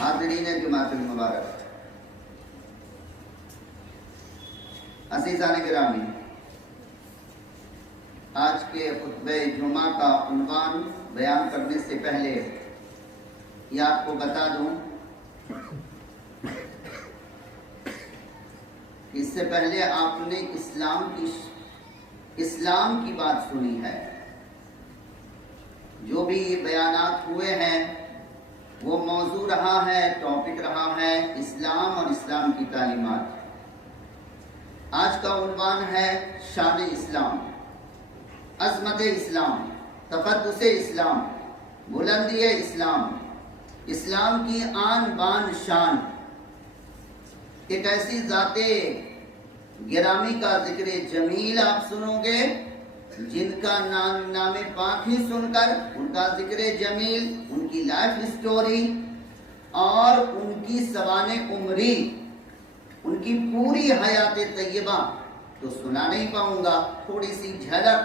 حاضرین جماعت المبارک، عزیزان گرامی، آج کے خطبہ جمعہ کا عنوان بیان کرنے سے پہلے یہ آپ کو بتا دوں، اس سے پہلے آپ نے اسلام کی بات سنی ہے۔ جو بھی بیانات ہوئے ہیں وہ موضوع رہا ہے، ٹاپک رہا ہے اسلام اور اسلام کی تعلیمات۔ آج کا عنوان ہے شان اسلام، عظمت اسلام، تقدس اسلام، بلندی اسلام، اسلام کی آن بان شان۔ ایک ایسی ذات گرامی کا ذکر جمیل آپ سنو گے جن کا نام پاک ہی سن کر ان کا ذکر جمیل، ان کی لائف سٹوری اور ان کی سوانح عمری، ان کی پوری حیات طیبہ تو سنا نہیں پاؤں گا، تھوڑی سی جھلک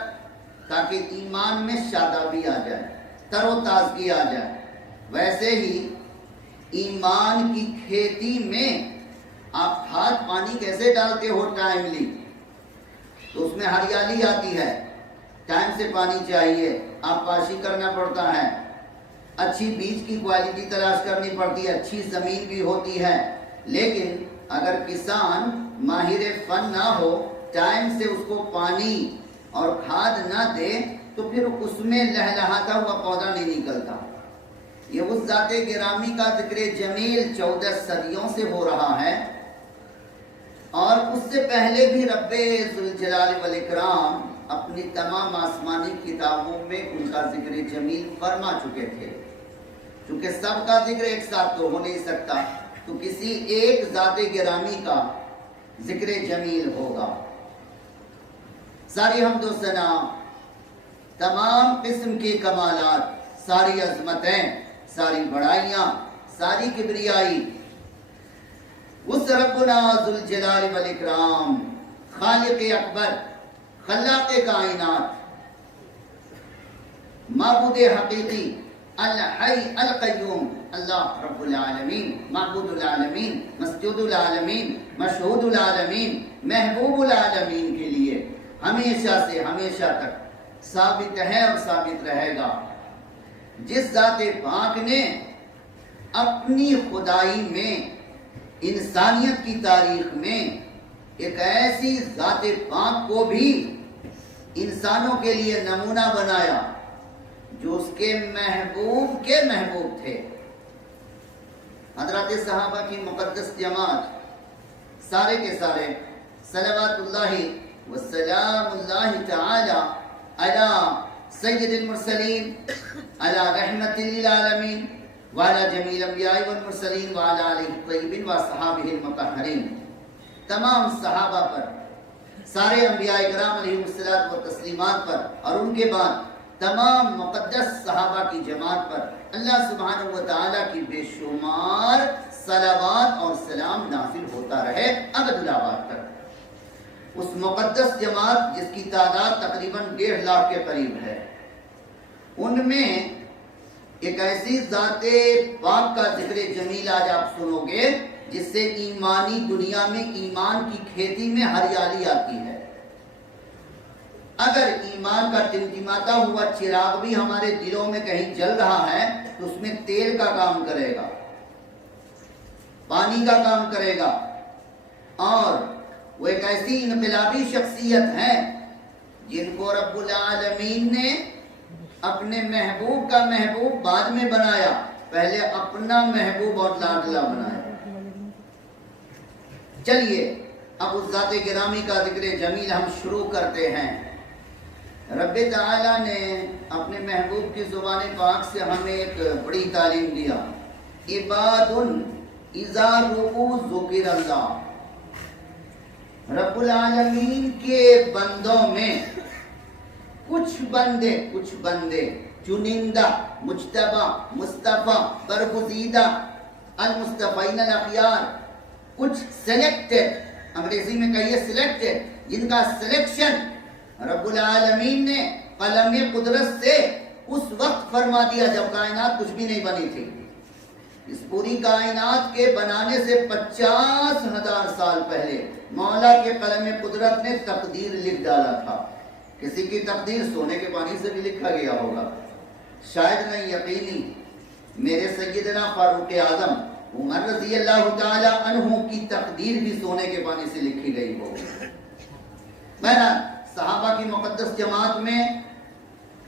تاکہ ایمان میں شادابی آ جائے، تر و تازگی آ جائے۔ ویسے ہی ایمان کی کھیتی میں آپ کھاد پانی کیسے ڈالتے ہو ٹائملی، تو اس میں ہریالی آتی ہے، ٹائم سے پانی چاہیے، آپ پاشی کرنا پڑتا ہے، اچھی بیج کی کوالٹی تلاش کرنی پڑتی ہے، اچھی زمین بھی ہوتی ہے۔ لیکن اگر کسان ماہر فن نہ ہو، ٹائم سے اس کو پانی اور کھاد نہ دے تو پھر اس میں لہلہاتا ہوا پودا نہیں نکلتا۔ یہ اس ذات گرامی کا ذکر جمیل 14 صدیوں سے ہو رہا ہے، اور اس سے پہلے بھی رب ذوالجلال والاکرام اپنی تمام آسمانی کتابوں میں ان کا ذکر جمیل فرما چکے تھے۔ چونکہ سب کا ذکر ایک ساتھ تو ہو نہیں سکتا، تو کسی ایک ذات گرامی کا ذکر جمیل ہوگا۔ ساری حمد و ثنا، تمام قسم کی کمالات، ساری عظمتیں، ساری بڑائیاں، ساری کبریائی اس ربنا ذوالجلال والاکرام، خالق اکبر، خلاق کائنات، معبود حقیقی، الحی القیوم، اللہ رب العالمین، معبود العالمین، مسجود العالمین، مشہود العالمین، محبوب العالمین کے لیے ہمیشہ سے ہمیشہ تک ثابت ہے اور ثابت رہے گا۔ جس ذات پاک نے اپنی خدائی میں، انسانیت کی تاریخ میں ایک ایسی ذات پاک کو بھی انسانوں کے لیے نمونہ بنایا جو اس کے محبوب تھے۔ حضرات صحابہ کی مقدس جماعت سارے کے سارے صلوات اللہ وسلام اللہ تعالی علی سید المرسلین، علی رحمت للعالمین، وعلی جمیع الانبیاء والمرسلین، وعلی آلہ الطیبین واصحابہ المطہرین، تمام صحابہ پر، سارے انبیاء کرام علیہم الصلاۃ والتسلیمات پر، اور ان کے بعد تمام مقدس صحابہ کی جماعت پر اللہ سبحانہ و تعالیٰ کی بے شمار صلوات اور سلام نازل ہوتا رہے ابد الآباد تک۔ اس مقدس جماعت جس کی تعداد تقریباً 1.5 لاکھ کے قریب ہے، ان میں ایک ایسی ذات پاک کا ذکر جمیل آج آپ سنو گے جس سے ایمانی دنیا میں، ایمان کی کھیتی میں ہریالی آتی ہے۔ اگر ایمان کا ٹمٹماتا ہوا چراغ بھی ہمارے دلوں میں کہیں جل رہا ہے تو اس میں تیل کا کام کرے گا، پانی کا کام کرے گا، اور وہ ایک ایسی انقلابی شخصیت ہے جن کو رب العالمین نے اپنے محبوب کا محبوب بعد میں بنایا، پہلے اپنا محبوب اور لاڈلا بنایا۔ چلیے اب اس ذات گرامی کا ذکر جمیل ہم شروع کرتے ہیں۔ رب تعالیٰ نے اپنے محبوب کی زبان پاک سے ہمیں ایک بڑی تعلیم دیا، عباد اذا رؤوا ذکر اللہ۔ رب العالمین کے بندوں میں کچھ بندے چنندہ، مجتبی، مصطفیٰ، برگزیدہ، المصطفین الاخیار، کچھ سلیکٹڈ، انگریزی میں کہیے سلیکٹڈ، جن کا سلیکشن رب العالمین نے قلم قدرت سے اس وقت فرما دیا جب کائنات کچھ بھی نہیں بنی تھی۔ اس پوری کائنات کے بنانے سے 50,000 سال پہلے مولا کے قلم قدرت نے تقدیر لکھ ڈالا تھا۔ کسی کی تقدیر سونے کے پانی سے بھی لکھا گیا ہوگا، شاید نہیں، یقینی میرے سیدنا فاروق اعظم عمر رضی اللہ تعالی عنہ کی تقدیر بھی سونے کے پانی سے لکھی گئی ہوگی۔ بہرحال صحابہ کی مقدس جماعت میں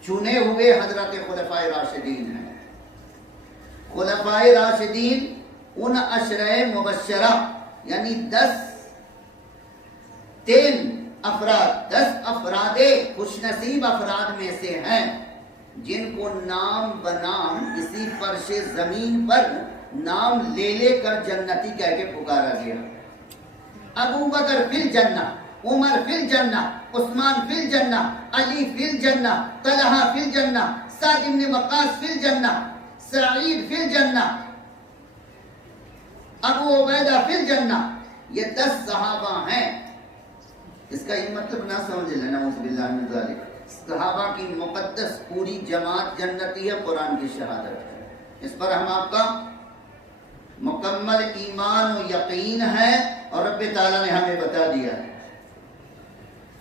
چنے ہوئے حضرت خلفائے راشدین ہیں۔ خلفائے راشدین ان عشرہ مبشرہ یعنی 10 افراد خوش نصیب افراد میں سے ہیں جن کو نام بنام اسی فرش زمین پر نام لے لے کر جنتی کہہ کے پکارا گیا۔ ابو بکر فی الجنہ، عمر فی الجنہ، عثمان فی الجنہ، علی فی الجنہ، طلحہ فی الجنہ، سعد بن وقاص فی الجنہ، سعید فی الجنہ، ابو عبیدہ فی الجنہ۔ یہ 10 صحابہ ہیں۔ اس کا یہ مطلب نہ سمجھ لینا، نعوذ باللہ من ذالک۔ صحابہ کی مقدس پوری جماعت جنتی ہے، قرآن کی شہادت ہے، اس پر ہم آپ کا مکمل ایمان و یقین ہے، اور رب تعالیٰ نے ہمیں بتا دیا ہے۔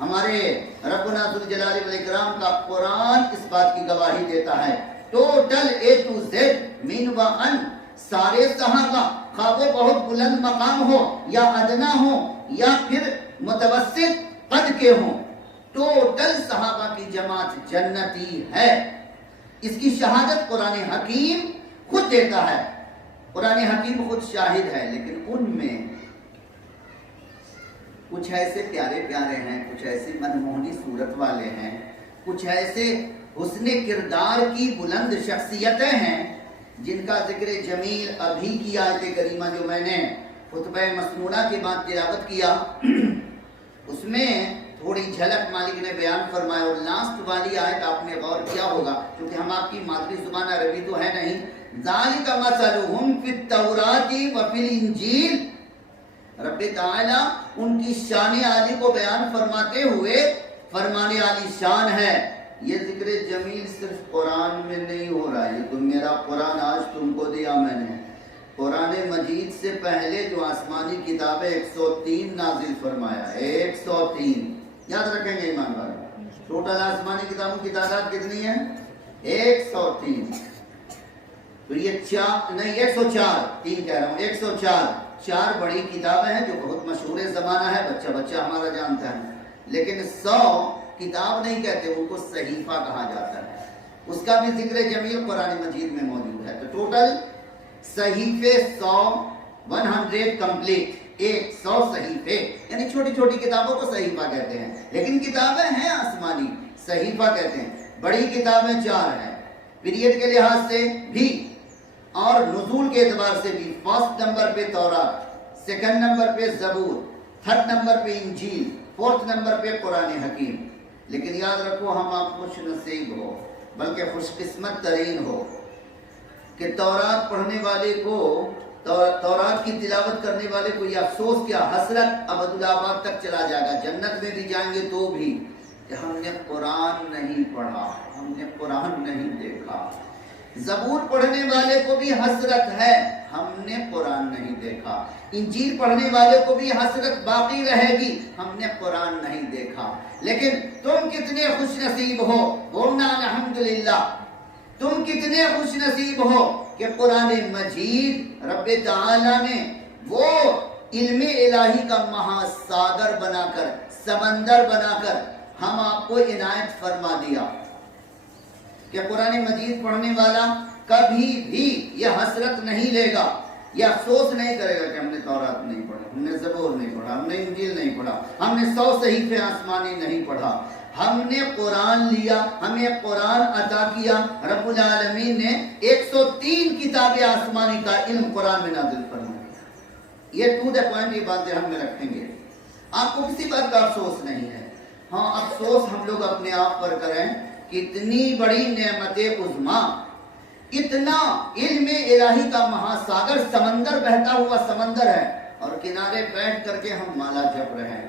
ہمارے ربنا ذوالجلال والاکرام کا قرآن اس بات کی گواہی دیتا ہے، ٹوٹل A to Z من و ان سارے صحابہ، خواہ وہ بہت بلند مقام ہو یا ادنا ہو یا پھر متوسط قد کے ہوں، ٹوٹل صحابہ کی جماعت جنتی ہے۔ اس کی شہادت قرآن حکیم خود دیتا ہے، قرآن حکیم خود شاہد ہے۔ لیکن ان میں کچھ ایسے پیارے پیارے ہیں، کچھ ایسی منموہنی صورت والے ہیں، کچھ ایسے حسن کردار کی بلند شخصیتیں ہیں جن کا ذکر جمیل ابھی کی آیت کریمہ جو میں نے خطبہ مسنونہ کے بعد تلاوت کیا، اس میں تھوڑی جھلک مالک نے بیان فرمایا، اور لاسٹ والی آیت آپ نے غور کیا ہوگا، کیونکہ ہم آپ کی مادری زبان عربی تو ہے نہیں۔ ذالک مثلہم فی التوراۃ وفی الانجیل، رب تعالیٰ ان کی شان عالی کو بیان فرماتے ہوئے فرمانے عالی شان ہے۔ یہ ذکر جمیل صرف قرآن میں نہیں ہو رہا، یہ تو میرا قرآن آج تم کو دیا میں نے۔ قرآن مجید سے پہلے جو آسمانی کتابیں 103 نازل فرمایا، 103 یاد رکھیں گے ایمان والے، ٹوٹل آسمانی کتابوں کی تعداد کتنی ہے؟ 103۔ تو یہ 104 کہہ رہا ہوں، 104 بڑی کتابیں ہیں جو بہت مشہور زمانہ ہے، بچہ ہمارا جانتا ہے، لیکن 100 کتاب نہیں کہتے، ان کو صحیفہ کہا جاتا ہے، اس کا بھی ذکر جمیل قرآن مجید میں موجود ہے۔ تو ٹوٹل صحیفے 100 کمپلیٹ، 100 صحیفے، یعنی چھوٹی چھوٹی کتابوں کو صحیفہ کہتے ہیں، لیکن کتابیں ہیں آسمانی، صحیفہ کہتے ہیں۔ بڑی کتابیں 4 ہیں، پیریڈ کے لحاظ سے بھی اور نزول کے اعتبار سے بھی۔ فرسٹ نمبر پہ تورات، سیکنڈ نمبر پہ زبور، تھرڈ نمبر پہ انجیل، فورتھ نمبر پہ قرآن حکیم۔ لیکن یاد رکھو، ہم آپ خوش نصیب ہو، بلکہ خوش قسمت ترین ہو کہ تورات پڑھنے والے کو، تورات کی تلاوت کرنے والے کو یہ افسوس کیا، حسرت ابدالآباد تک چلا جائے گا، جنت میں بھی جائیں گے تو بھی، کہ ہم نے قرآن نہیں پڑھا، ہم نے قرآن نہیں دیکھا۔ زبور پڑھنے والے کو بھی حسرت ہے، ہم نے قرآن نہیں دیکھا۔ انجیل پڑھنے والے کو بھی حسرت باقی رہے گی، ہم نے قرآن نہیں دیکھا۔ لیکن تم کتنے خوش نصیب ہو، بولنا الحمدللہ، تم کتنے خوش نصیب ہو کہ قرآن مجید رب تعالیٰ نے وہ علم الہی کا مہاساگر بنا کر، سمندر بنا کر ہم آپ کو عنایت فرما دیا کہ قرآن مجید پڑھنے والا کبھی بھی یہ حسرت نہیں لے گا، یہ افسوس نہیں کرے گا کہ ہم نے تورات نہیں پڑھا، ہم نے زبور نہیں پڑھا، ہم نے انجیل نہیں پڑھا، ہم نے 100 صحیفے آسمانی نہیں پڑھا۔ ہم نے قرآن لیا، ہمیں قرآن عطا کیا، رب العالمین نے 103 کتاب آسمانی کا علم قرآن میں نازل فرمایا۔ یہ ٹو دا پوائنٹ، یہ باتیں ہم میں رکھیں گے، آپ کو کسی بات کا افسوس نہیں ہے۔ ہاں افسوس ہم لوگ اپنے آپ پر کریں کہ اتنی بڑی نعمت عظمیٰ، اتنا علم الہی کا مہاساگر، سمندر، بہتا ہوا سمندر ہے، اور کنارے بیٹھ کر کے ہم مالا جپ رہے ہیں،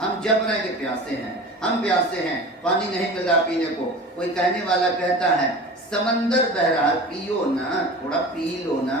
ہم جپ رہے ہیں کہ پیاسے ہیں، ہم پیاسے ہیں، پانی نہیں مل رہا پینے کو۔ کوئی کہنے والا کہتا ہے سمندر بہ رہا ہے، پیو نا، تھوڑا پی لو نا،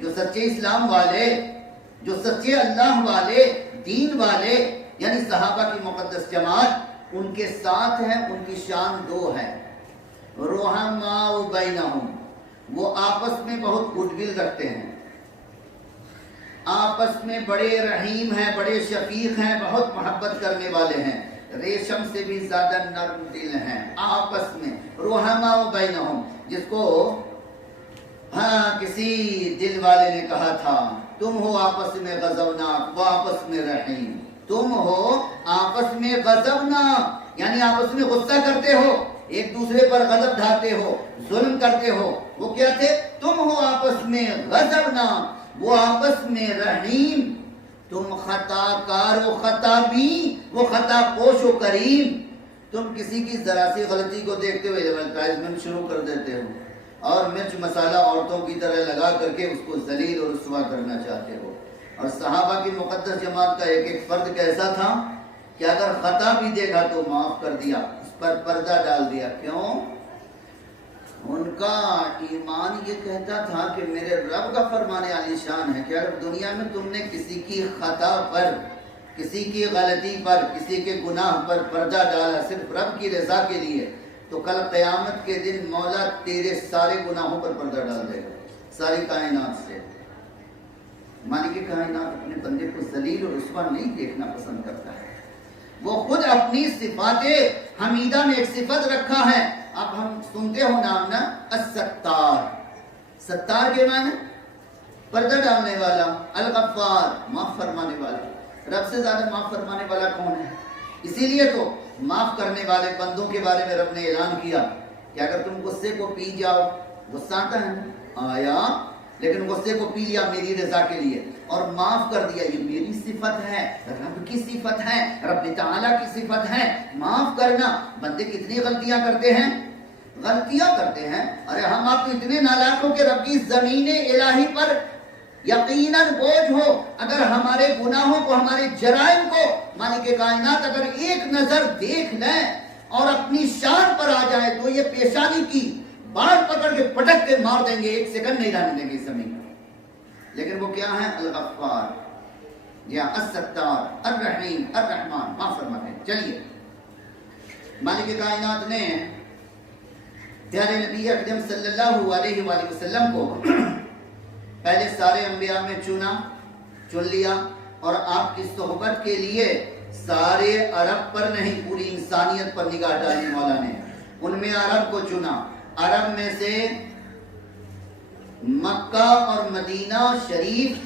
جو سچے اسلام والے، جو سچے اللہ والے، دین والے، یعنی صحابہ کی مقدس جماعت، ان کے ساتھ ہیں، ان کی شان دو ہے۔ رحماء بینہم، وہ آپس میں بہت گڈ ول رکھتے ہیں، آپس میں بڑے رحیم ہیں، بڑے شفیق ہیں، بہت محبت کرنے والے ہیں، ریشم سے بھی زیادہ نرم دل ہیں آپس میں۔ رحماء بینہم، جس کو کسی دل والے نے کہا تھا تم ہو آپس میں غضبناک و آپس میں رحیم، تم ہو آپس میں غضبناک، یعنی آپس میں غصہ کرتے ہو، ایک دوسرے پر غضب ڈھاتے ہو، ظلم کرتے ہو۔ وہ کیا تھے؟ تم ہو آپس میں غضبناک، وہ آپس میں رحیم، تم خطا کار، وہ خطا بھی، وہ خطا پوش و کریم۔ تم کسی کی ذرا سی غلطی کو دیکھتے ہوئے ایڈورٹائزمنٹ شروع کر دیتے ہو اور مرچ مسالہ عورتوں کی طرح لگا کر کے اس کو ذلیل اور رسوا کرنا چاہتے ہو۔ اور صحابہ کی مقدس جماعت کا ایک ایک فرد کیسا تھا کہ اگر خطا بھی دیکھا تو معاف کر دیا، اس پر پردہ ڈال دیا۔ کیوں؟ ان کا ایمان یہ کہتا تھا کہ میرے رب کا فرمان عالی شان ہے کہ اگر دنیا میں تم نے کسی کی خطا پر، کسی کی غلطی پر، کسی کے گناہ پر پردہ ڈالا صرف رب کی رضا کے لیے، تو کل قیامت کے دن مولا تیرے سارے گناہوں پر پردہ ڈال دے گا، ساری کائنات سے۔ مانی کہ کائنات اپنے بندے کو ذلیل اور رسوا نہیں دیکھنا پسند کرتا ہے، وہ خود اپنی صفات حمیدہ میں ایک صفت رکھا ہے۔ اب ہم سنتے ہو نام نا، الستار، ستار کے معنی پردہ ڈالنے والا، الغفار معاف فرمانے والا۔ رب سے زیادہ معاف فرمانے والا کون ہے؟ اسی لیے تو معاف کرنے والے بندوں کے بارے میں رب نے اعلان کیا کہ اگر تم غصے کو پی جاؤ، غصہ آتا ہے نا، آیا، لیکن غصے کو پی لیا میری رضا کے لیے اور معاف کر دیا، یہ میری صفت ہے، رب کی صفت ہے، رب تعالیٰ کی صفت ہے معاف کرنا۔ بندے کتنی غلطیاں کرتے ہیں، غلطیاں کرتے ہیں۔ ارے ہم آپ تو اتنے نالاک ہو کہ رب کی زمین الہی پر یقیناً بوجھ ہو، اگر ہمارے گناہوں کو، ہمارے جرائم کو مالک کائنات اگر ایک نظر دیکھ لیں اور اپنی شان پر آ جائے تو یہ پیشانی کی بال پکڑ کے پٹک کے مار دیں گے، ایک سیکنڈ نہیں رہنے دیں گے اس زمین پر۔ لیکن وہ کیا ہے؟ الغفار، یا الستار، الرحیم، الرحمان، معاف فرماتے ہیں۔ چلیے، مالک کائنات نے پیارے نبی اکرم صلی اللہ علیہ وآلہ وسلم کو پہلے سارے انبیاء میں چن لیا اور آپ کی صحبت کے لیے سارے عرب پر نہیں، پوری انسانیت پر نگاہ ڈالی مولا نے۔ ان میں عرب کو چنا، عرب میں سے مکہ اور مدینہ شریف،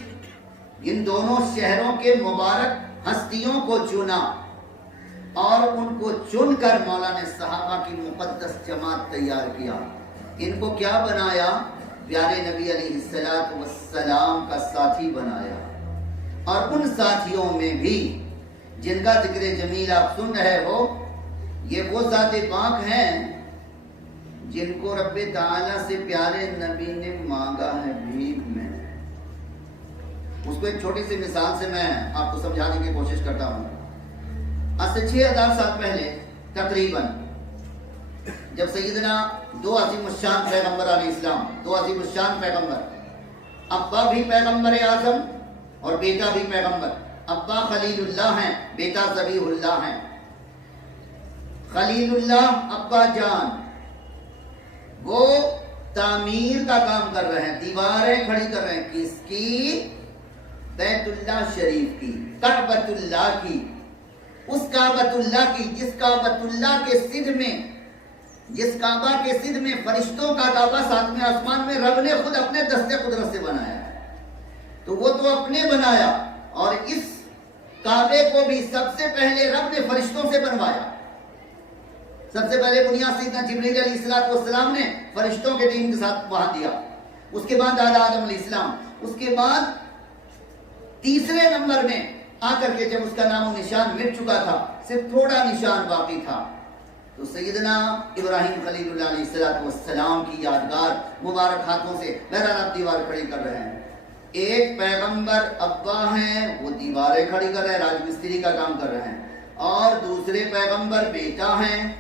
ان دونوں شہروں کے مبارک ہستیوں کو چنا اور ان کو چن کر مولا نے صحابہ کی مقدس جماعت تیار کیا۔ ان کو کیا بنایا؟ پیارے نبی علیہ السلام کا ساتھی بنایا۔ اور ان ساتھیوں میں بھی جن کا ذکر جمیل آپ سن رہے ہو، یہ وہ ذات پاک ہیں جن کو رب تعالیٰ سے پیارے نبی نے مانگا ہے بھیک میں۔ اس کو ایک چھوٹی سی مثال سے میں آپ کو سمجھانے کی کوشش کرتا ہوں۔ آج سے 6000 سال پہلے تقریباً جب سیدنا دو عظیم الشان پیغمبر علیہ السلام، دو عظیم الشان پیغمبر، ابا بھی پیغمبر اعظم اور بیٹا بھی پیغمبر، ابا خلیل اللہ ہیں، بیٹا ذبیح اللہ ہیں۔ خلیل اللہ ابا جان وہ تعمیر کا کام کر رہے ہیں، دیواریں کھڑی کر رہے ہیں، کس کی؟ بیت اللہ شریف کی، کعبۃ اللہ کی، اس کعبۃ اللہ کی جس کعبۃ اللہ کے سدھ میں، جس کعبہ کے سدھ میں فرشتوں کا کعبہ ساتویں آسمان میں رب نے خود اپنے دستے قدرت سے بنایا ہے۔ تو وہ تو اپنے بنایا، اور اس کعبے کو بھی سب سے پہلے رب نے فرشتوں سے بنوایا۔ سب سے پہلے بنیاد سیدنا جبریل علیہ السلام نے فرشتوں کے ٹیم کے ساتھ وہاں دیا، اس کے بعد دادا آدم علیہ السلام، اس کے بعد تیسرے نمبر میں آ کر کے جب اس کا نام و نشان مٹ چکا تھا، صرف تھوڑا نشان باقی تھا، تو سیدنا ابراہیم خلیل اللہ علیہ السلام کی یادگار مبارک ہاتھوں سے بہرحال آپ دیوار کھڑی کر رہے ہیں۔ ایک پیغمبر ابا ہیں، وہ دیواریں کھڑی کر رہے ہیں، راج مستری کا کام کر رہے ہیں، اور دوسرے پیغمبر بیٹا ہیں،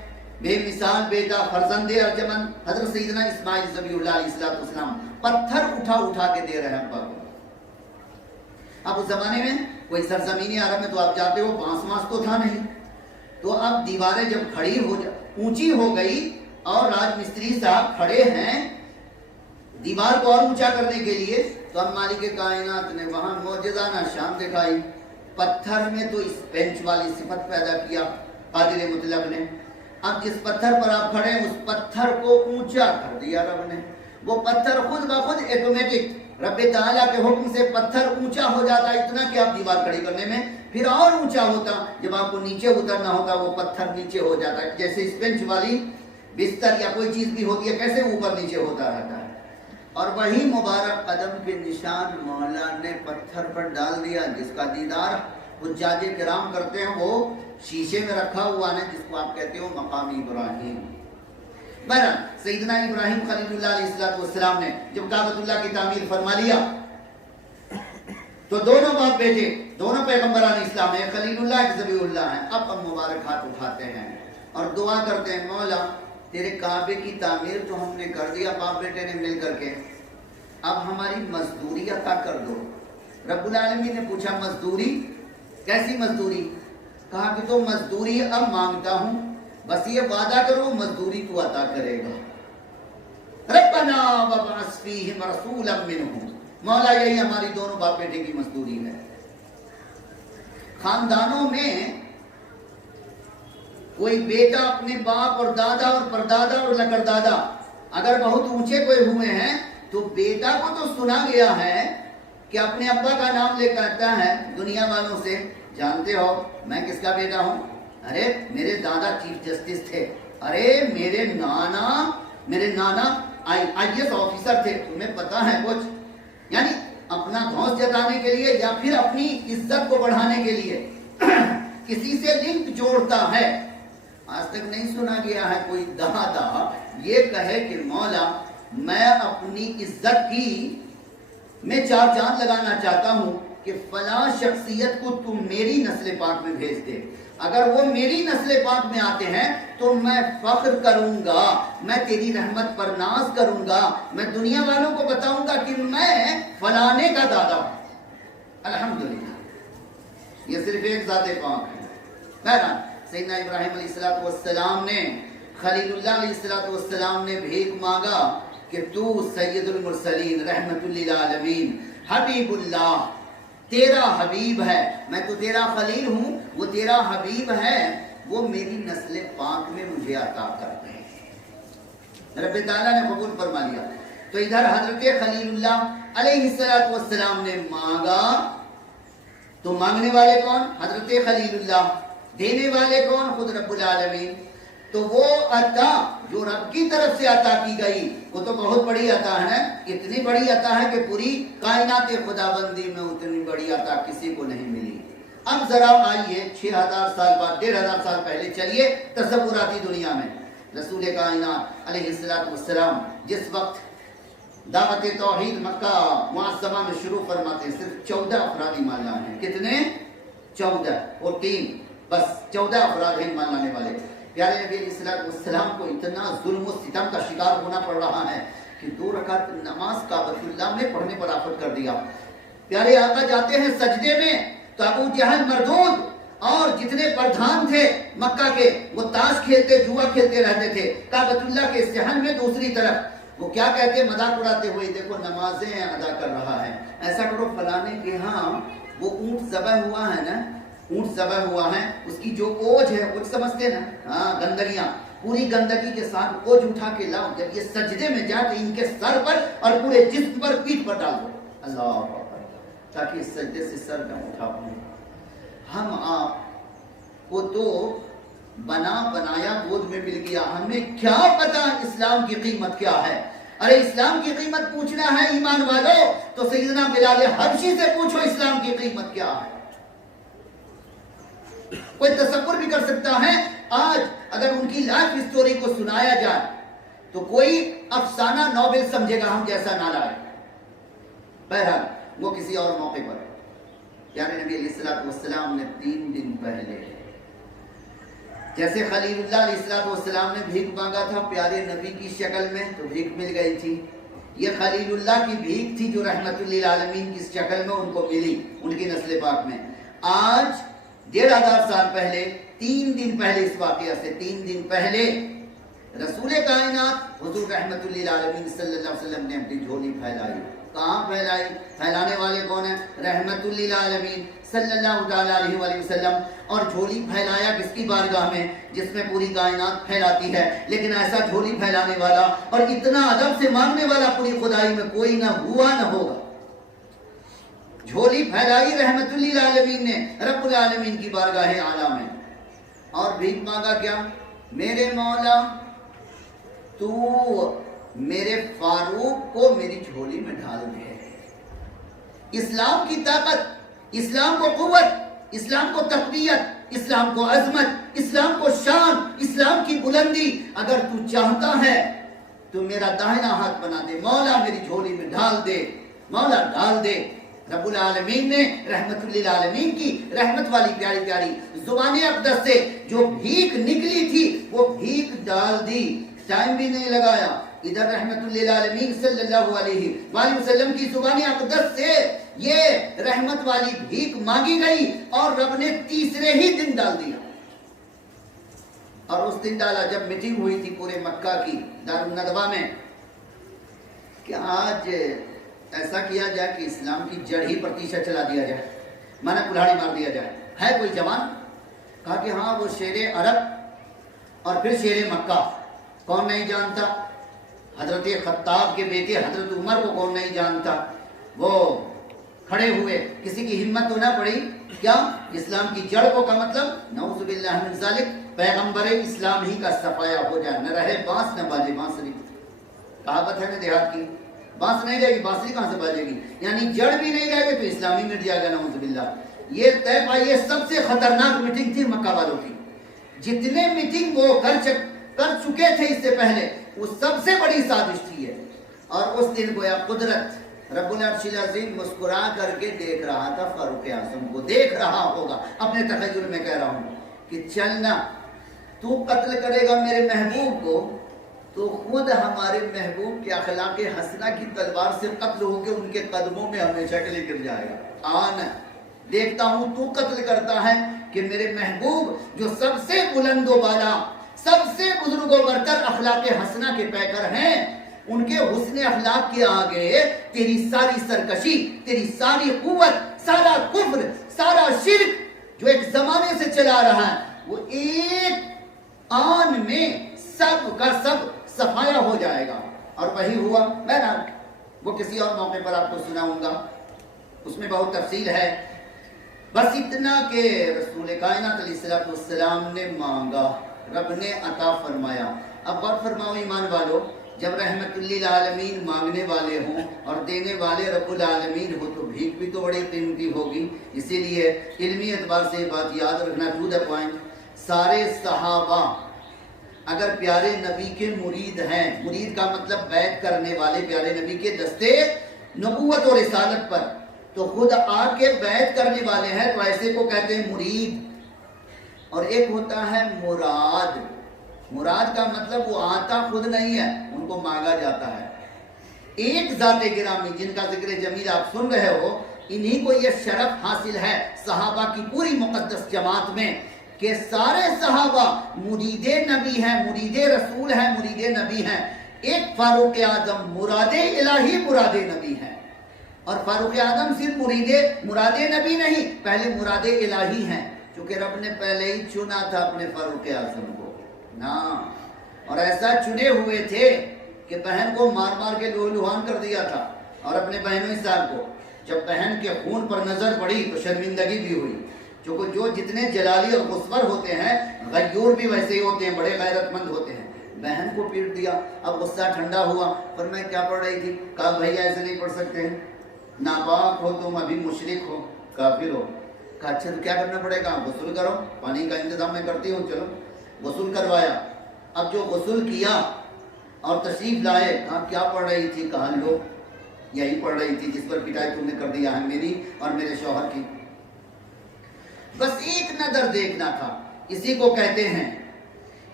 بے مثال بیٹا فرزند ارجمن حضرت سیدنا اسماعیل ذبیح اللہ علیہ السلام پتھر اٹھا اٹھا کے دے رہے ہیں ابا کو. اب اس زمانے میں کوئی سرزمینی عرب میں تو آپ جاتے ہو بانس ماس تو تھا نہیں. تو اب دیواریں جب کھڑی اونچی ہو گئی اور راج مستری صاحب کھڑے ہیں دیوار کو اور اونچا کرنے کے لیے, تو اب مالک کائنات نے وہاں معجزانہ شان دکھائی. پتھر میں تو اس بینچ والی صفت پیدا کیا قادر مطلق نے. اب جس پتھر پر آپ کھڑے ہیں اس پتھر کو اونچا کر دیا رب نے. وہ پتھر خود بخود ایٹومیٹک رب تعالیٰ کے حکم سے پتھر اونچا ہو جاتا ہے, اتنا کہ آپ دیوار کھڑی کرنے میں پھر اور اونچا ہوتا. جب آپ کو نیچے اترنا ہوتا وہ پتھر نیچے ہو جاتا ہے. جیسے اس بینچ والی بستر یا کوئی چیز بھی ہوتی ہے کیسے اوپر نیچے ہوتا رہتا ہے. اور وہی مبارک قدم کے نشان مولا نے پتھر پر ڈال دیا, جس کا دیدار حجاج کرام کرتے ہیں. وہ شیشے میں رکھا ہوا ہے جس کو آپ کہتے ہو مقام ابراہیم. بہرحال سیدنا ابراہیم خلیل اللہ علیہ السلام نے جب کعبۃ اللہ کی تعمیر فرما لیا تو دونوں باپ بیٹے دونوں پیغمبران اسلام ہیں, خلیل اللہ ایک ذبیح اللہ ہیں. اب مبارک ہاتھ اٹھاتے ہیں اور دعا کرتے ہیں, مولا تیرے کعبے کی تعمیر تو ہم نے کر دیا باپ بیٹے نے مل کر کے, اب ہماری مزدوری عطا کر دو. رب العالمین نے پوچھا مزدوری کیسی مزدوری؟ کہا کہ تو مزدوری اب مانگتا ہوں, بس یہ وعدہ کرو مزدوری تو عطا کرے گا. ربنا وابعث فیہم رسولا منہم, مولا یہی ہماری دونوں باپ بیٹے کی مزدوری ہے. خاندانوں میں کوئی بیٹا اپنے باپ اور دادا اور پردادا اور لکردادا اگر بہت اونچے کوئی ہوئے ہیں تو بیٹا کو تو سنا گیا ہے کہ اپنے ابا کا نام لے کہتا ہے دنیا والوں سے, جانتے ہو میں کس کا بیٹا ہوں؟ ارے میرے دادا چیف جسٹس تھے, ارے میرے نانا آئی ایس آفیسر تھے, تمہیں پتا ہے کچھ. یعنی اپنا دھوس جتانے کے لیے یا پھر اپنی عزت کو بڑھانے کے لیے کسی سے لنک جوڑتا ہے. آج تک نہیں سنا گیا ہے کوئی دادا یہ کہے کہ مولا میں اپنی عزت کی میں چار چاند لگانا چاہتا ہوں کہ فلاں شخصیت کو تم میری نسل پاک میں بھیج دے, اگر وہ میری نسل پاک میں آتے ہیں تو میں فخر کروں گا, میں تیری رحمت پر ناز کروں گا, میں دنیا والوں کو بتاؤں گا کہ میں فلانے کا دادا ہوں. الحمدللہ یہ صرف ایک ذات پاک ہے. بہرحال سیدنا ابراہیم علیہ السلام نے خلیل اللہ علیہ السلام نے بھیک مانگا کہ تو سید المرسلین رحمت للعالمین حبیب اللہ تیرا حبیب ہے, میں تو تیرا خلیل ہوں, وہ تیرا حبیب ہے, وہ میری نسل پاک میں مجھے عطا کر دے. رب تعالیٰ نے قبول فرما لیا. تو ادھر حضرت خلیل اللہ علیہ السلام نے مانگا تو مانگنے والے کون؟ حضرت خلیل اللہ. دینے والے کون؟ خود رب العالمین. تو وہ عطا جو رب کی طرف سے عطا کی گئی وہ تو بہت بڑی عطا ہے, اتنی بڑی عطا ہے کہ پوری کائنات خداوندی میں اتنی بڑی عطا کسی کو نہیں ملی. اب ذرا آئیے 6000 سال بعد 1500 سال پہلے چلیے تصوراتی دنیا میں. رسول کائنات علیہ السلام جس وقت دعوت توحید مکہ معظمہ میں شروع فرماتے ہیں صرف 14 افراد ایمان لائے ہیں. کتنے؟ 14 اور 3 بس 14 افراد ہیں ایمان لانے والے. پیارے نبی علیہ السلام کو اتنا ظلم و ستم کا شکار ہونا پڑ رہا ہے کہ 2 رکعت نماز کعبۃ اللہ میں پڑھنے پر آفت کر دیا. پیارے آقا جاتے ہیں سجدے میں تو ابو جہل مردود اور جتنے پردھان تھے مکہ کے وہ تاش کھیلتے جوا کھیلتے رہتے تھے کعبۃ اللہ کے صحن میں. دوسری طرف وہ کیا کہتے مذاق اڑاتے ہوئے, دیکھو نمازیں ادا کر رہا ہے, ایسا کرو فلانے کے ہاں وہ اونٹ ذبح ہوا ہے نا, اونٹ ذبح ہوا ہے, اس کی جو اوج ہے اوج سمجھتے نا, ہاں گندگیاں, پوری گندگی کے ساتھ اوج اٹھا کے لاؤ, جب یہ سجدے میں جاتے ان کے سر پر اور پورے جسم پر پیٹھ پر ڈال دو, اللہ اکبر, تاکہ اس سجدے سے سر نہ اٹھا پائیں. ہم آپ کو تو بنا بنایا گود میں مل گیا, ہمیں کیا پتا اسلام کی قیمت کیا ہے. ارے اسلام کی قیمت پوچھنا ہے ایمان والوں تو سیدنا بلال حبشی سے پوچھو اسلام کی قیمت کیا ہے. کوئی تصور بھی کر سکتا ہے آج اگر ان کی لائف اسٹوری کو سنایا جائے تو کوئی افسانہ ناول سمجھے گا ہم جیسا نالائق. بہرحال وہ کسی اور موقع پر پیارے نبی علیہ السلام نے 3 دن پہلے جیسے خلیل اللہ علیہ السلام نے بھیک مانگا تھا پیارے نبی کی شکل میں تو بھیک مل گئی تھی. یہ خلیل اللہ کی بھیک تھی جو رحمت للعالمین کی شکل میں ان کو ملی ان کی نسل پاک میں. آج 1500 سال پہلے 3 دن پہلے اس واقعہ سے 3 دن پہلے رسول کائنات حضور رحمت للعالمین صلی اللہ علیہ وسلم نے اپنی جھولی پھیلائی. کہاں پھیلائی؟ پھیلانے والے کون ہیں؟ رحمت للعالمین صلی اللہ علیہ وآلہ وسلم. اور جھولی پھیلایا کس کی بارگاہ میں؟ جس میں پوری کائنات پھیلاتی ہے. لیکن ایسا جھولی پھیلانے والا اور اتنا ادب سے مانگنے والا پوری خدائی میں کوئی نہ ہوا نہ ہوگا. جھولی پھیلائی رحمت للعالمین نے رب العالمین کی بارگاہ اعلیٰ میں. اور بھیک مانگا کیا؟ میرے مولا تو میرے فاروق کو میری جھولی میں ڈال دے. اسلام کی طاقت، اسلام کو قوت، اسلام کو تقویت، اسلام کو عظمت، اسلام کو شان، اسلام کی بلندی اگر تو چاہتا ہے تو میرا داہنا ہاتھ بنا دے. مولا میری جھولی میں ڈال دے، مولا ڈال دے. رب العالمین نے رحمت للعالمین کی رحمت والی پیاری پیاری زبان اقدس سے جو بھیک نکلی تھی وہ بھیک ڈال دی. ٹائم بھی نہیں لگایا. ادھر رحمت للعالمین صلی اللہ علیہ وآلہ وسلم کی زبان اقدس سے یہ رحمت والی بھیک مانگی گئی اور رب نے تیسرے ہی دن ڈال دیا. اور اس دن ڈالا جب میٹنگ ہوئی تھی پورے مکہ کی دارالندوہ میں کہ آج ایسا کیا جائے کہ اسلام کی جڑ ہی پر تیشہ چلا دیا جائے، مانا کلہاڑی مار دیا جائے. ہے کوئی جوان؟ کہا کہ ہاں وہ شیر عرب اور پھر شیر مکہ. کون نہیں جانتا؟ حضرت خطاب کے بیٹے حضرت عمر کو کون نہیں جانتا؟ وہ کھڑے ہوئے. کسی کی ہمت تو نہ پڑی کیا اسلام کی جڑ کو کا مطلب نعوذ باللہ من ذالک پیغمبر اسلام ہی کا صفایا ہو جائے. نہ رہے بانس نہ باجے بانسری. کہاوت ہے نا دیہات کی، بانس نہیں رہے گی بانسری کہاں سے باجے گی؟ یعنی جڑ بھی نہیں رہے گی تو اسلامی مٹ جائے گا. نعوذ باللہ. یہ طے پائی یہ سب سے خطرناک میٹنگ تھی مکہ والوں کی. جتنے میٹنگ وہ کر چکے تھے اس سے پہلے وہ سب سے بڑی سازش تھی ہے. اور اس دن گویا قدرت رب العرش العظیم مسکرا کر کے دیکھ رہا تھا فاروق اعظم کو. دیکھ رہا ہوگا اپنے تخیل میں کہہ رہا ہوں کہ چلنا تو قتل کرے گا میرے محبوب کو تو خود ہمارے محبوب کے اخلاق حسنہ کی تلوار سے قتل ہو کے ان کے قدموں میں ہمیشہ کے لیے گر جائے گا. آنا دیکھتا ہوں تو قتل کرتا ہے کہ میرے محبوب جو سب سے بلند و بالا سب سے بزرگ و برتر اخلاق حسنہ کے پیکر ہیں ان کے حسن اخلاق کے آگے تیری ساری سرکشی، تیری ساری قوت، سارا کفر، سارا شرک جو ایک زمانے سے چلا رہا ہے وہ ایک آن میں سب کا سب صفایا ہو جائے گا. اور وہی ہوا. بہرحال وہ کسی اور موقع پر آپ کو سناؤں گا، اس میں بہت تفصیل ہے. بس اتنا کہ رسول کائنات علیہ السلام نے مانگا، رب نے عطا فرمایا. اب غور فرماؤ ایمان والو، جب رحمت للعالمین مانگنے والے ہوں اور دینے والے رب العالمین ہو تو بھیک بھی تو بڑی قیمتی ہوگی. اسی لیے علمی اعتبار سے بات یاد رکھنا ٹو دا پوائنٹ. سارے صحابہ اگر پیارے نبی کے مرید ہیں، مرید کا مطلب بیعت کرنے والے پیارے نبی کے دستے نبوت اور رسالت پر، تو خود آ کے بیعت کرنے والے ہیں تو ایسے کو کہتے ہیں مرید. اور ایک ہوتا ہے مراد. مراد کا مطلب وہ آتا خود نہیں ہے، ان کو مانگا جاتا ہے. ایک ذات گرامی جن کا ذکر جمیل آپ سن رہے ہو، انہی کو یہ شرف حاصل ہے صحابہ کی پوری مقدس جماعت میں کہ سارے صحابہ مرید نبی ہیں، مرید رسول ہیں، مرید نبی ہیں. ایک فاروق اعظم مراد الہی مراد نبی ہیں، اور فاروق اعظم صرف مراد نبی نہیں، پہلے مراد الہی ہیں، چونکہ رب نے پہلے ہی چنا تھا اپنے فاروق اعظم کو نا. اور ایسا چنے ہوئے تھے کہ بہن کو مار مار کے لوہان کر دیا تھا. اور اپنے بہنوں سال کو جب بہن کے خون پر نظر پڑی تو شرمندگی بھی ہوئی. جو جتنے جلالی اور مصور ہوتے ہیں غیور بھی ویسے ہی ہوتے ہیں، بڑے غیرت مند ہوتے ہیں. بہن کو پیٹ دیا. اب غصہ ٹھنڈا ہوا. پر میں کیا پڑھ رہی تھی؟ کہا بھیا ایسے نہیں پڑھ سکتے ہیں، ناپاک ہو تم، ابھی مشرک ہو، کافر ہو. کہا اچھا تو کیا کرنا پڑے گا؟ غسل کرو، پانی کا انتظام میں کرتی ہوں. چلو غسل کروایا. اب جو غسل کیا اور تشریف لائے، کہا کیا پڑھ رہی تھی؟ کہا لو یہی پڑھ رہی تھی جس پر پٹائی تم نے کر دیا ہے میری اور میرے شوہر کی. بس ایک نظر دیکھنا تھا. اسی کو کہتے ہیں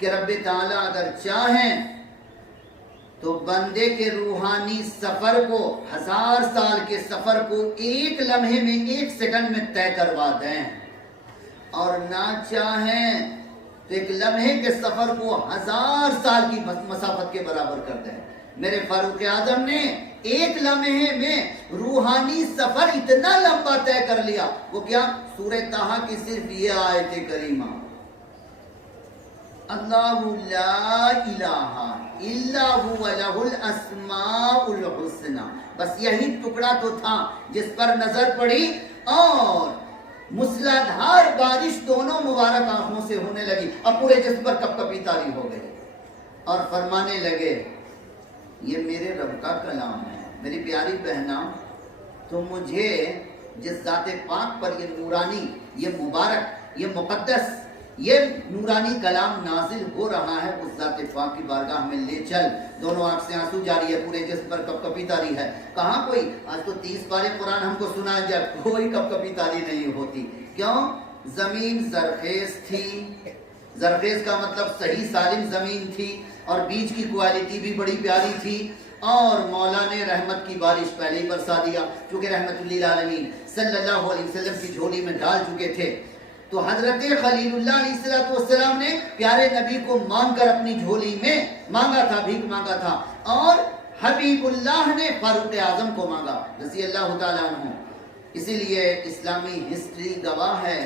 کہ رب تعالی اگر چاہیں تو بندے کے روحانی سفر کو 1000 سال کے سفر کو ایک لمحے میں 1 سیکنڈ میں طے کروا دیں، اور نہ چاہیں تو ایک لمحے کے سفر کو 1000 سال کی مسافت کے برابر کر دیں۔ میرے فاروق اعظم نے ایک لمحے میں روحانی سفر اتنا لمبا طے کر لیا، وہ کیا؟ سورہ طٰہٰ کی صرف یہ آیت کریمہ، اللہ لا الہ الا هو لہ الاسماء الحسنی، بس یہی ٹکڑا تو تھا جس پر نظر پڑی اور مسلادھار بارش دونوں مبارک آنکھوں سے ہونے لگی اور پورے جسم پر کپ کپی طاری ہو گئی، اور فرمانے لگے یہ میرے رب کا کلام ہے۔ میری پیاری بہنا، تو مجھے جس ذات پاک پر یہ نورانی، یہ مبارک، یہ مقدس، یہ نورانی کلام نازل ہو رہا ہے، اس ذات پاک کی بارگاہ میں لے چل۔ دونوں آنکھ سے آنسو جاری ہے، پورے جسم پر کپ کپی طاری ہے۔ کہاں کوئی آج تو 30 پارے قرآن ہم کو سنا جائے، کوئی کپ کپی طاری نہیں ہوتی۔ کیوں؟ زمین زرخیز تھی، زرخیز کا مطلب صحیح سالم زمین تھی، اور بیج کی کوالٹی بھی بڑی پیاری تھی، اور مولا نے رحمت کی بارش پہلے ہی برسا دیا، چونکہ رحمت للعالمین صلی اللہ علیہ وسلم کی جھولی میں ڈال چکے تھے۔ تو حضرت خلیل اللہ علیہ السلام نے پیارے نبی کو مانگ کر اپنی جھولی میں مانگا تھا، بھیک مانگا تھا، اور حبیب اللہ نے فاروق اعظم کو مانگا رضی اللہ تعالیٰ عنہ۔ اسی لیے اسلامی ہسٹری گواہ ہے،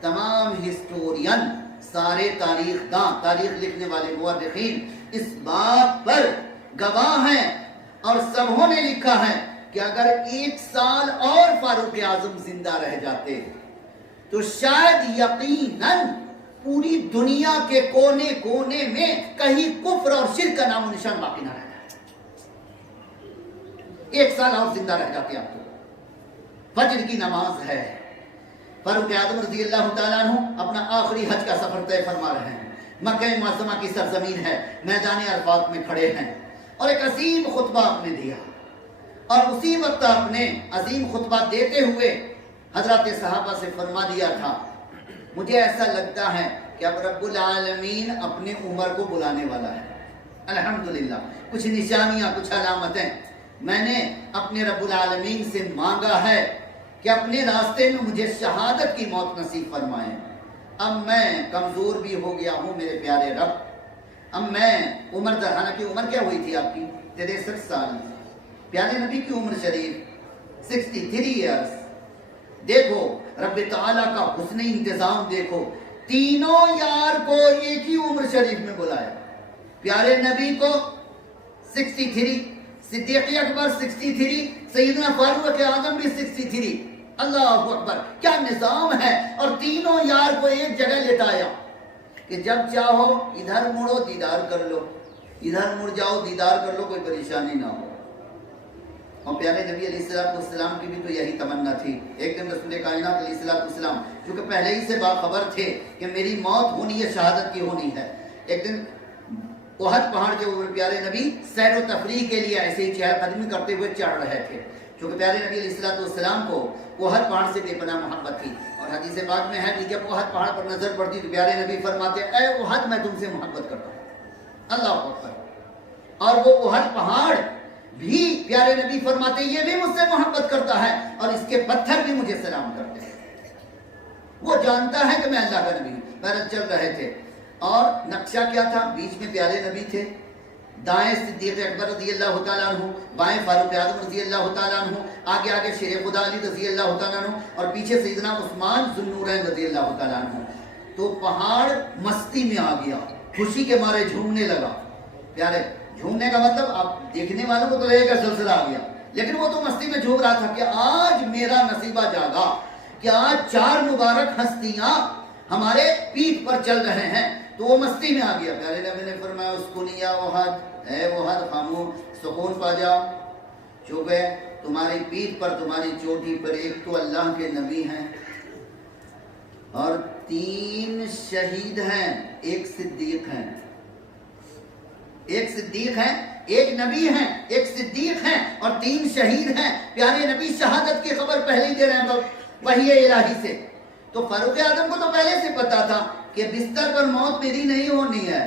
تمام ہسٹورین، سارے تاریخ داں، تاریخ لکھنے والے مورخین اس بات پر گواہ ہیں، اور سبوں نے لکھا ہے کہ اگر 1 سال اور فاروق اعظم زندہ رہ جاتے تو شاید یقیناً پوری دنیا کے کونے کونے میں کہیں کفر اور شرک کا نام و نشان باقی نہ رہ جائے۔ 1 سال اور زندہ رہ جاتے آپ تو۔ فجر کی نماز ہے، فاروق اعظم رضی اللہ تعالیٰ عنہ اپنا آخری حج کا سفر طے فرما رہے ہیں، مکہ معظمہ کی سرزمین ہے، میدان عرفات میں کھڑے ہیں، اور ایک عظیم خطبہ آپ نے دیا، اور اسی وقت آپ نے عظیم خطبہ دیتے ہوئے حضرات صحابہ سے فرما دیا تھا، مجھے ایسا لگتا ہے کہ اب رب العالمین اپنے عمر کو بلانے والا ہے۔ الحمدللہ، کچھ نشانیاں، کچھ علامتیں میں نے اپنے رب العالمین سے مانگا ہے کہ اپنے راستے میں مجھے شہادت کی موت نصیب فرمائیں۔ اب میں کمزور بھی ہو گیا ہوں میرے پیارے رب، اب میں عمر درحانہ کی عمر کیا ہوئی تھی آپ کی؟ 63 سال۔ پیارے نبی کی عمر شریف 63 ایئرز۔ دیکھو رب تعالیٰ کا حسن انتظام، دیکھو تینوں یار کو ایک ہی عمر شریف میں بلایا، پیارے نبی کو 63، صدیق اکبر 63، سیدنا فاروق اعظم بھی 63۔ اللہ اکبر، کیا نظام ہے! اور تینوں یار کو ایک جگہ لٹایا کہ جب چاہو ادھر مڑو دیدار کر لو، ادھر مڑ جاؤ دیدار کر لو، کوئی پریشانی نہ ہو۔ اور پیارے نبی علیہ السلام کی بھی تو یہی تمنا تھی۔ ایک دن رسول کائنات علیہ السلام چونکہ پہلے ہی سے باخبر تھے کہ میری موت ہونی ہے، شہادت کی ہونی ہے، ایک دن احد پہاڑ کے اوپر پیارے نبی سیر و تفریح کے لیے ایسے ہی چہل قدمی کرتے ہوئے چڑھ رہے تھے، چونکہ پیارے نبی علیہ السلام کو احد پہاڑ سے بے پناہ محبت تھی، اور حدیث پاک میں ہے کہ جب احد پہاڑ پر نظر پڑتی تو پیارے نبی فرماتے اے احد میں تم سے محبت کرتا ہوں۔ اللہ اکبر، اور وہ احد پہاڑ بھی پیارے نبی فرماتے یہ بھی مجھ سے محبت کرتا ہے، اور اس کے پتھر بھی مجھے سلام کرتے ہیں، وہ جانتا ہے کہ میں اللہ کا نبی ہوں۔ پیرت چل رہے تھے، اور نقشہ کیا تھا؟ بیچ میں پیارے نبی تھے، دائیں صدیق اکبر رضی اللہ تعالیٰ عنہ، بائیں فاروق اعظم رضی اللہ تعالیٰ عنہ، آگے آگے شیر خدا علی رضی اللہ تعالیٰ عنہ، اور پیچھے سیدنا عثمان ذو النورین رضی اللہ تعالیٰ عنہ۔ تو پہاڑ مستی میں آ گیا، خوشی کے مارے جھومنے لگا۔ پیارے جھومنے کا مطلب آپ دیکھنے والوں کو تو لگے گا زلزلہ آ گیا، لیکن وہ تو مستی میں جھوم رہا تھا کہ آج میرا نصیبہ جاگا، کہ آج 4 مبارک ہستیاں ہمارے پیٹھ پر چل رہے ہیں، تو وہ مستی میں آ گیا۔ پیارے نبی نے فرمایا اسکن یا احد، اے احد خاموش، سکون پا جاؤ، چونکہ تمہاری پیٹھ پر، تمہاری چوٹی پر ایک تو اللہ کے نبی ہیں، اور 3 شہید ہیں، ایک صدیق ہیں، ایک صدیق ہیں، ایک نبی ہیں، ایک صدیق ہیں، اور 3 شہید ہیں۔ پیارے نبی شہادت کی خبر پہلے ہی دے رہے ہیں وحی الہی سے۔ تو فاروق اعظم کو تو پہلے سے پتا تھا کہ بستر پر موت میری نہیں ہونی ہے،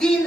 3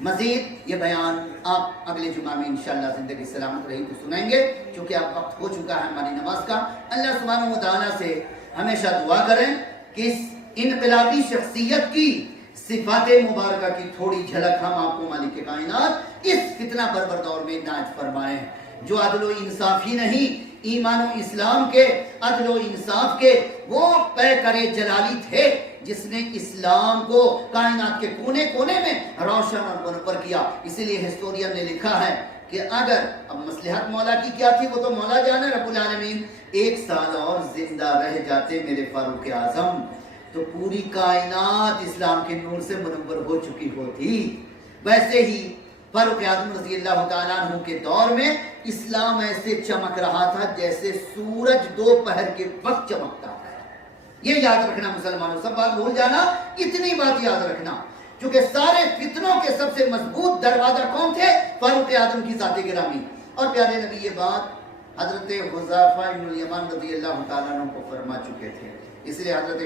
مزید یہ بیان آپ اگلے جمعہ میں انشاءاللہ زندگی سلامت رہی تو سنیں گے، چونکہ اب وقت ہو چکا ہے ہماری نماز کا۔ اللہ سبحانہ و تعالیٰ سے ہمیشہ دعا کریں کہ اس انقلابی شخصیت کی صفات مبارکہ کی تھوڑی جھلک ہم آپ کو مالک کائنات اس فتنہ پرور دور میں عنایت فرمائیں۔ جو عدل و انصاف ہی نہیں، ایمان و اسلام کے، عدل و انصاف کے وہ پیکر جلالی تھے جس نے اسلام کو کائنات کے کونے کونے میں روشن اور منور کیا۔ اسی لیے ہسٹورین نے لکھا ہے کہ اگر اب مصلحت مولا کی کیا تھی وہ تو مولا جانے رب العالمین، 1 سال اور زندہ رہ جاتے میرے فاروق اعظم تو پوری کائنات اسلام کے نور سے منور ہو چکی ہوتی۔ ویسے ہی فاروق اعظم رضی اللہ تعالیٰ عنہ کے دور میں اسلام ایسے چمک رہا تھا جیسے سورج دوپہر کے وقت چمکتا ہے۔ یہ یاد رکھنا مسلمانوں، سب بات بھول جانا، اتنی بات یاد رکھنا، کیونکہ سارے فتنوں کے سب سے مضبوط دروازہ کون تھے؟ فاروق اعظم کی ذات گرامی۔ اور پیارے نبی یہ بات حضرت حذیفہ بن الیمان رضی اللہ تعالیٰ عنہ کو فرما چکے تھے۔ اس لیے حضرت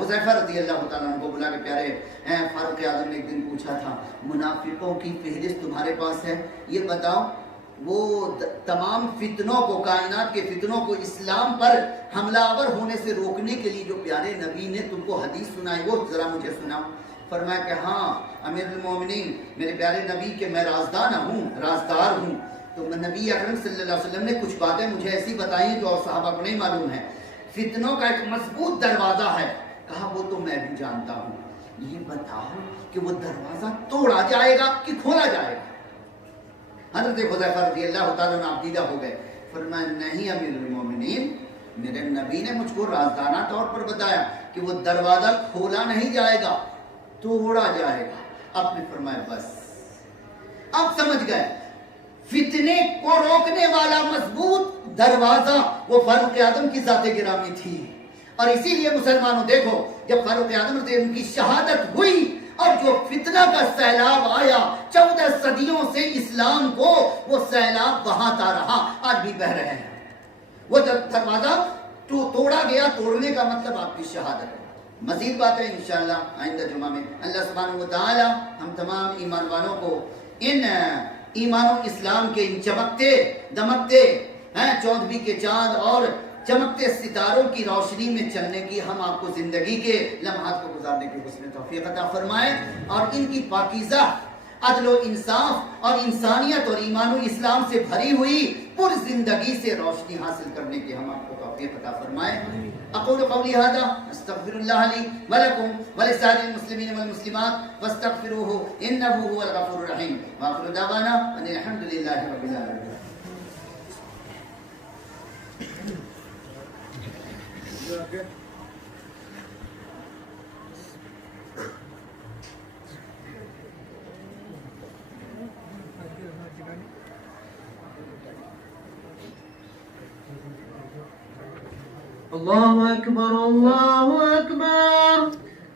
حذیفہ رضی اللہ تعالیٰ عنہ کو بلا کے پیارے فاروق اعظم نے ایک دن پوچھا تھا، منافقوں کی فہرست تمہارے پاس ہے، یہ بتاؤ وہ تمام فتنوں کو، کائنات کے فتنوں کو اسلام پر حملہ آور ہونے سے روکنے کے لیے جو پیارے نبی نے تم کو حدیث سنائی وہ ذرا مجھے سناؤ۔ فرمایا کہ ہاں امیر المومنین، میرے پیارے نبی کے میں رازدار ہوں۔ تو نبی اکرم صلی اللہ علیہ وسلم نے کچھ باتیں مجھے ایسی بتائی جو اور صحابہ کو نہیں معلوم ہے۔ فتنوں کا ایک مضبوط دروازہ ہے، کہا وہ تو میں بھی جانتا ہوں، یہ بتاؤ کہ وہ دروازہ توڑا جائے گا کہ کھولا جائے گا؟ حضرت حذیفہ رضی اللہ تعالیٰ عنہ عبدیدہ ہو گئے، فرمایا نہیں امیر المومنین، میرے نبی نے مجھ کو رازدانہ طور پر بتایا کہ وہ دروازہ کھولا نہیں جائے گا، توڑا جائے گا۔ آپ نے فرمایا بس اب سمجھ گئے، فتنے کو روکنے والا مضبوط دروازہ وہ فاروق اعظم کی ذات گرامی تھی۔ اور اسی لیے مسلمانوں دیکھو، جب فاروق اعظم رضی اللہ عنہ کی شہادت ہوئی اور جو فتنہ کا سیلاب آیا 14 صدیوں سے اسلام کو وہ سیلاب بہاتا رہا، آج بھی بہہ رہے ہیں۔ وہ دروازہ توڑا گیا، توڑنے کا مطلب آپ کی شہادت ہے۔ مزید باتیں انشاءاللہ آئندہ جمعہ میں اللہ سبحانہ و تعالی ہم تمام ایمان والوں کو ان ایمان و اسلام کے ان چمکتے دمکتے 14ویں کے چاند اور چمکتے ستاروں کی روشنی میں چلنے کی ہم آپ کو زندگی کے لمحات کو گزارنے کی حسن توفیق عطا فرمائے، اور ان کی پاکیزہ عدل و انصاف اور انسانیت اور ایمان و اسلام سے بھری ہوئی پر زندگی سے روشنی حاصل کرنے کی ہم آپ کو توفیق عطا فرمائے۔ اقول قولی ھذا استغفر اللہ لی ولکم ولسائر المسلمین والمسلمات فاستغفروہ انہ هو الغفور الرحیم، وآخر دعوانا ان الحمد للہ رب العالمین۔ اللہ اکبر اللہ اکبر،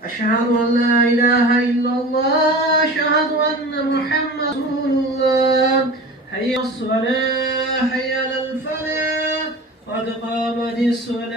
اشہد ان لا الہ الا اللہ، اشہد ان محمد رسول اللہ، حی الصلاة حی علی الفلاح قد قامت الصلاة۔